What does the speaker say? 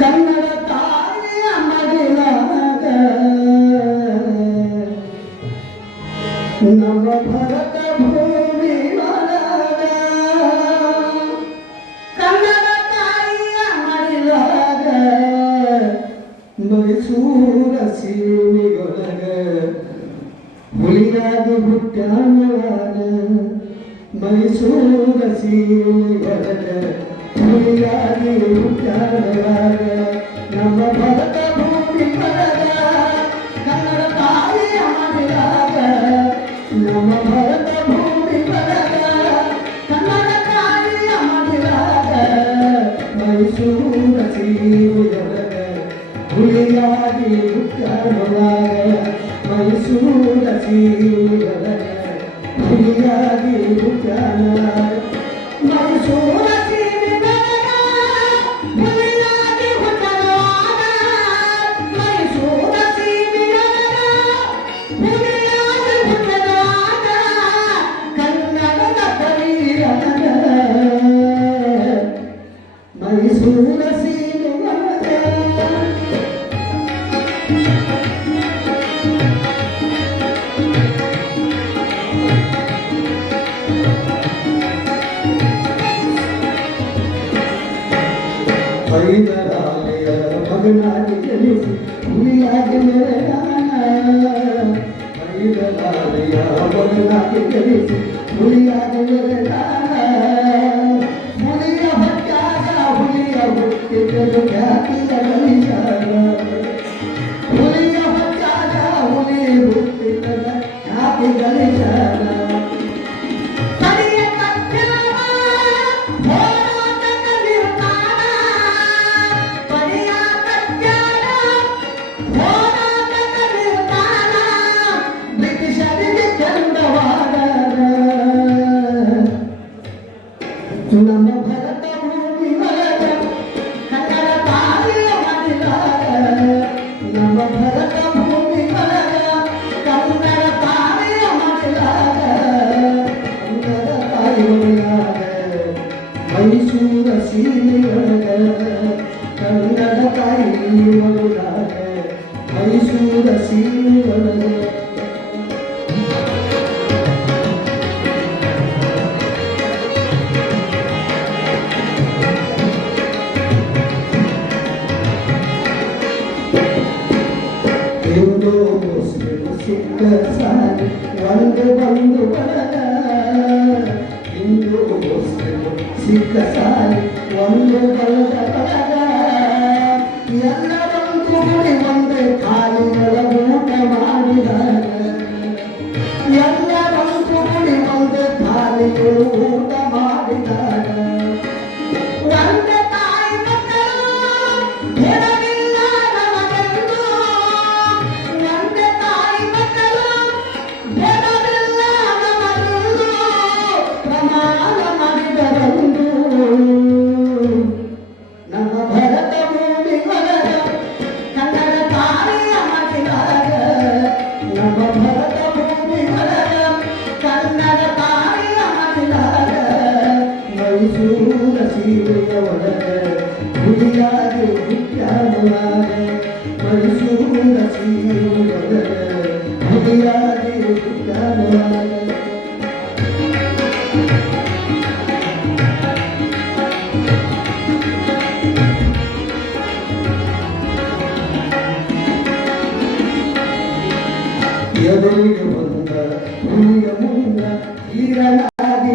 ಕನ್ನಡ ತಾಯಿಯ ಮಡಿಲಾಗ ನಮ್ಮ ಭರತ ಭೂಮಿ ಒಳಗ ಕನ್ನಡ ತಾಯಿಯ ಮಡಿಲಾಗ ಮೈಸೂರ ಸೀಮೆಯೊಳಗ ಹುಲಿಯಾಗಿ ಹುಟ್ಟಾನವಾದ ಮೈಸೂರ ಸೀಮೆಯೊಳಗ ಹುಲಿಯಾಗಿ ಹುಟ್ಟಾನವಾದ ನಮ್ಮ ಭರತ ಭೂಮಿ ಒಳಗ ಕನ್ನಡ ತಾಯಿಯ ಮಡಿಲಾಗ ನಮ್ಮ ಭರತ ಭೂಮಿ ಒಳಗ ಕನ್ನಡ ತಾಯಿಯ ಮಡಿಲಾಗ ಮೈಸೂರ ಸೀಮೆಯೊಳಗ ಹುಲಿಯಾಗಿ ಹುಟ್ಟಾನವಾದ ಮೈಸೂರ ಸೀಮೆಯೊಳಗ ಹುಲಿಯಾಗಿ ಹುಟ್ಟಾನವಾದ ಮೈಸೂರ ಸೀಮೆಯೊಳಗ ಹುಲಿಯಾಗಿ ಹುಟ್ಟಾನವಾದ ಮೈಸೂರ ಸೀಮೆಯೊಳಗ ಹುಲಿಯಾಗಿ ಹುಟ್ಟಾನವಾದ ಕನ್ನಡದ ಕಲಿಯೊಳಗ ಮೈಸೂರ ಸೀಮೆಯೊಳಗ ಹೈದರಾಲಿಯ ಮಗನಾಗಿ ಜನಿಸಿ ಹುಲಿಯಾಗಿ ಮೆರೆದಾನ ಹೈದರಾಲಿಯ ಮಗನಾಗಿ ಜನಿಸಿ ಹುಲಿಯಾಗಿ ಮೆರೆದಾನ ಹುಲಿಯ ಹೊಟ್ಟಾಗ ಹುಲಿಯ ಹುಟ್ಟಿದರು ಖ್ಯಾತಿಯ ಗಳಿಸಾನ ಹುಲಿಯ ಹೊಟ್ಟಾಗ ಹುಲಿ ಹುಟ್ಟಿದರ ಖ್ಯಾತಿ ಗಳಿಸಾನ ನಮ್ಮ ಭರತ ಭೂಮಿ ಒಳಗ ಕನ್ನಡ ತಾಯಿಯ ಮಡಿಲಾಗ ನಮ್ಮ ಭರತ ಭೂಮಿ ಒಳಗ ಕನ್ನಡ ತಾಯಿಯ ಮಡಿಲಾಗ ಕನ್ನಡ ತಾಯಿ ಒಳಗ ಮೈಸೂರ ಸೀಮೆಯೊಳಗ ಕನ್ನಡ ತಾಯಿ ಒಳಗ ಮೈಸೂರ ಸೀಮೆಯೊಳಗ ಹಿಂದೂ ಮುಸ್ಲಿಂ ಸಿಖ್ ಸಾರಿ ಒಂದು ಒಳಗ ಹಿಂದೂ ಮುಸ್ಲಿಂ ಸಿಖ್ ಸಾರಿ ಒಂದು ಒಳಗ ಎಲ್ಲ ಒಂದು ಗುಡಿ ಒಂದೇ ಖಾಲಿ ಊಟ ಮಾಡಿದಾಗ ಎಲ್ಲ ಒಂದು ಗುಡಿ ಒಂದೇ ಖಾಲಿ ಊಟ ಮಾಡಿದಾಗ ಒಂದೇ ತಾಯಿ ನಮ್ಮ ಭರತ ಭೂಮಿ ಒಳಗ ಕನ್ನಡ ತಾಯಿಯ ಮಡಿಲಾಗ ನಮ್ಮ ಭರತ ಭೂಮಿ ಒಳಗ ಕನ್ನಡ ತಾಯಿಯ ಮಡಿಲಾಗ ಮೈಸೂರ ಸೀಮೆಯ ಒಳಗ ಹುಲಿಯಾಗಿ ಹುಟ್ಟಾನವಾದ ಮೈಸೂರ ಸೀಮೆಯ ಒಳಗ ಹುಲಿಯಾಗಿ ಹುಟ್ಟಾನವಾದ ಎದುರಿಗೆ ಬಂದ ಹುಲಿಯ ಮುಂದ ಹೀರನಾಗಿ